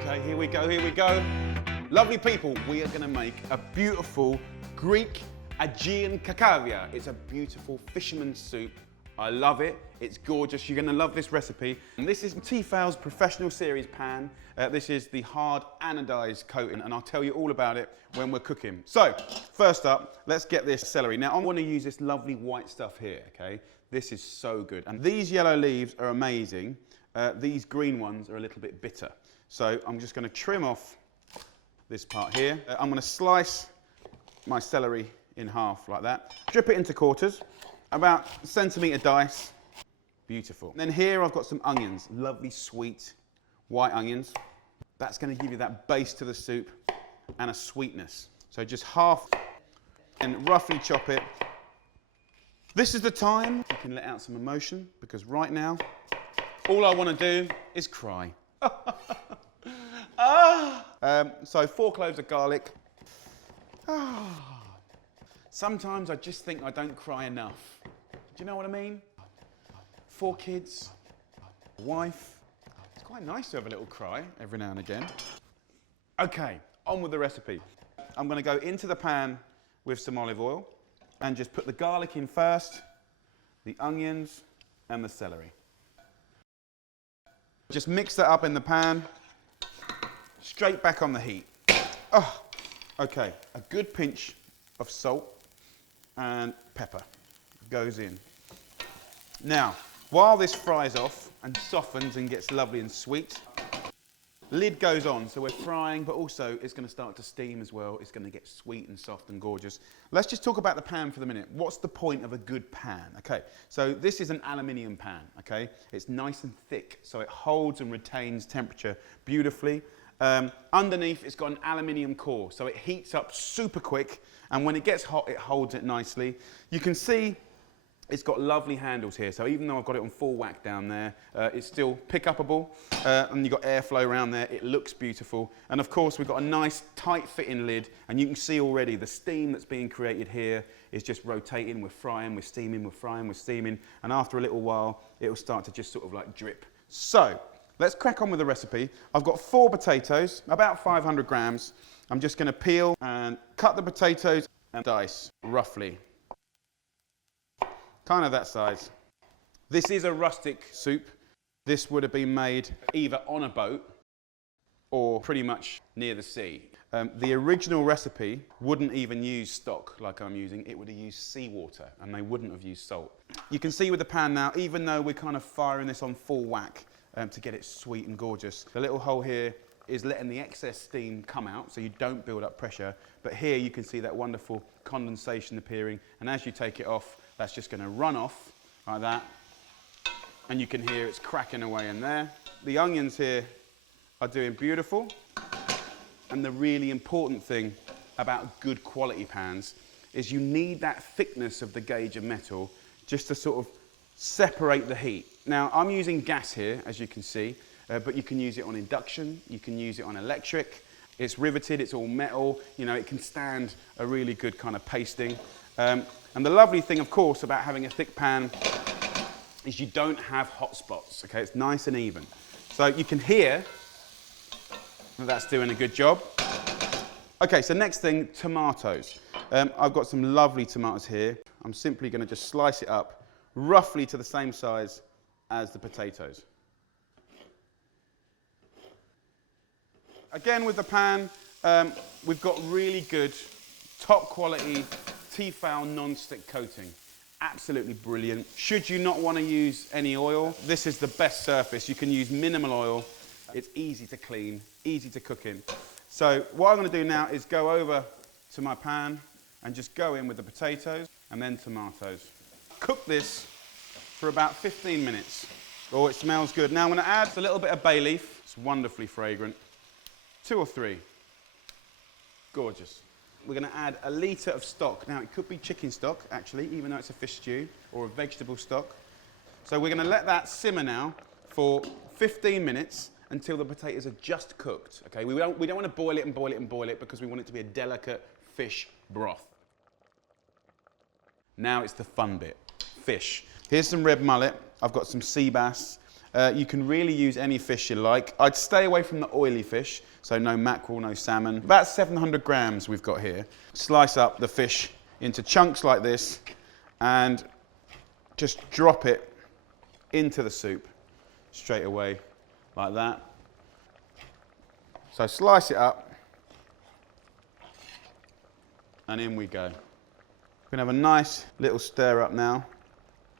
Okay, here we go, here we go. Lovely people, we are gonna make a beautiful Greek Aegean cacavia. It's a beautiful fisherman's soup. I love it, it's gorgeous. You're gonna love this recipe. And this is Tefal's professional series pan. This is the hard anodized coating, and I'll tell you all about it when we're cooking. So, first up, let's get this celery. Now, I wanna use this lovely white stuff here, okay? This is so good. And these yellow leaves are amazing. These green ones are a little bit bitter. So I'm just gonna trim off this part here. I'm gonna slice my celery in half like that. Strip it into quarters, about centimetre dice. Beautiful. And then here I've got some onions, lovely sweet white onions. That's gonna give you that base to the soup and a sweetness. So just half and roughly chop it. This is the time you can let out some emotion, because right now, all I want to do is cry. So 4 cloves of garlic. Sometimes I just think I don't cry enough. Do you know what I mean? 4 kids, a wife. It's quite nice to have a little cry every now and again. Okay, on with the recipe. I'm going to go into the pan with some olive oil and just put the garlic in first, the onions and the celery. Just mix that up in the pan, straight back on the heat. Oh, okay, a good pinch of salt and pepper goes in. Now, while this fries off and softens and gets lovely and sweet, lid goes on, so we're frying, but also it's going to start to steam as well. It's going to get sweet and soft and gorgeous. Let's just talk about the pan for the minute. What's the point of a good pan? Okay, so this is an aluminium pan, okay? It's nice and thick, so it holds and retains temperature beautifully. Underneath, it's got an aluminium core, so it heats up super quick, and when it gets hot, it holds it nicely. You can see it's got lovely handles here, so even though I've got it on full whack down there, it's still pick-upable, and you've got airflow around there. It looks beautiful. And of course, we've got a nice tight-fitting lid, and you can see already the steam that's being created here is just rotating. We're frying, we're steaming, we're frying, we're steaming, and after a little while, it will start to just sort of like drip. So, let's crack on with the recipe. I've got 4 potatoes, about 500 grams. I'm just going to peel and cut the potatoes and dice, roughly. Kind of that size. This is a rustic soup. This would have been made either on a boat or pretty much near the sea. The original recipe wouldn't even use stock like I'm using. It would have used seawater, and they wouldn't have used salt. You can see with the pan now, even though we're kind of firing this on full whack to get it sweet and gorgeous, the little hole here is letting the excess steam come out so you don't build up pressure. But here you can see that wonderful condensation appearing, and as you take it off, that's just going to run off like that, and you can hear it's cracking away in there. The onions here are doing beautiful, and the really important thing about good quality pans is you need that thickness of the gauge of metal just to sort of separate the heat. Now, I'm using gas here, as you can see, but you can use it on induction, you can use it on electric. It's riveted, it's all metal, you know, it can stand a really good kind of pasting. And the lovely thing, of course, about having a thick pan is you don't have hot spots, okay? It's nice and even. So you can hear that that's doing a good job. Okay, so next thing, tomatoes. I've got some lovely tomatoes here. I'm simply going to just slice it up roughly to the same size as the potatoes. Again, with the pan, we've got really good, top quality Tefal non-stick coating. Absolutely brilliant. Should you not want to use any oil, this is the best surface. You can use minimal oil. It's easy to clean, easy to cook in. So what I'm going to do now is go over to my pan and just go in with the potatoes and then tomatoes. Cook this for about 15 minutes. Oh, it smells good. Now I'm going to add a little bit of bay leaf. It's wonderfully fragrant. 2 or 3. Gorgeous. We're going to add a litre of stock. Now, it could be chicken stock, actually, even though it's a fish stew, or a vegetable stock. So we're going to let that simmer now for 15 minutes until the potatoes are just cooked. Okay, we don't want to boil it and boil it and boil it because we want it to be a delicate fish broth. Now it's the fun bit, fish. Here's some red mullet. I've got some sea bass. You can really use any fish you like. I'd stay away from the oily fish, so no mackerel, no salmon. About 700 grams we've got here. Slice up the fish into chunks like this and just drop it into the soup straight away like that. So slice it up and in we go. We're going to have a nice little stir up now.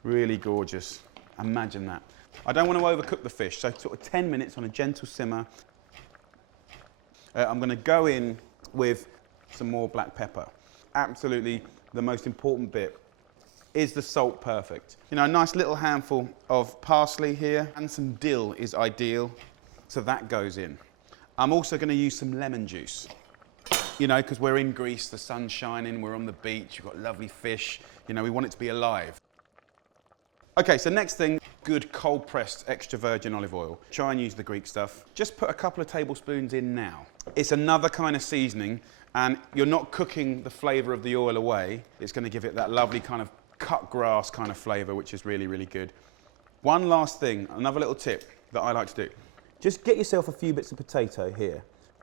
Really gorgeous. Imagine that. I don't want to overcook the fish, so sort of 10 minutes on a gentle simmer. I'm going to go in with some more black pepper. Absolutely the most important bit. Is the salt perfect? You know, a nice little handful of parsley here and some dill is ideal, so that goes in. I'm also going to use some lemon juice. You know, because we're in Greece, the sun's shining, we're on the beach, we've got lovely fish, you know, we want it to be alive. Okay, so next thing, good cold pressed extra virgin olive oil. Try and use the Greek stuff. Just put a couple of tablespoons in now. It's another kind of seasoning, and you're not cooking the flavour of the oil away. It's going to give it that lovely kind of cut grass kind of flavour, which is really, really good. One last thing, another little tip that I like to do. Just get yourself a few bits of potato here.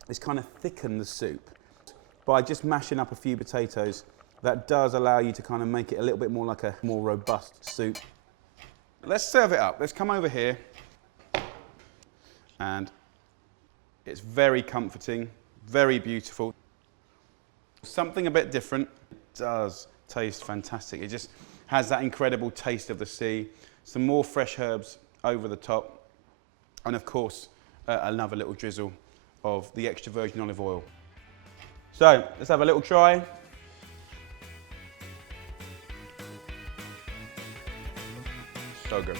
It's kind of thicken the soup. By just mashing up a few potatoes, that does allow you to kind of make it a little bit more like a more robust soup. Let's serve it up. Let's come over here. And it's very comforting, very beautiful. Something a bit different. It does taste fantastic. It just has that incredible taste of the sea. Some more fresh herbs over the top. And of course, another little drizzle of the extra virgin olive oil. So, let's have a little try. So good.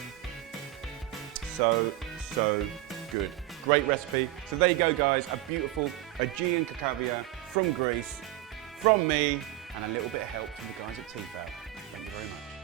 So good. Great recipe. So there you go, guys. A beautiful Aegean cookware from Greece, from me, and a little bit of help from the guys at Tefal. Thank you very much.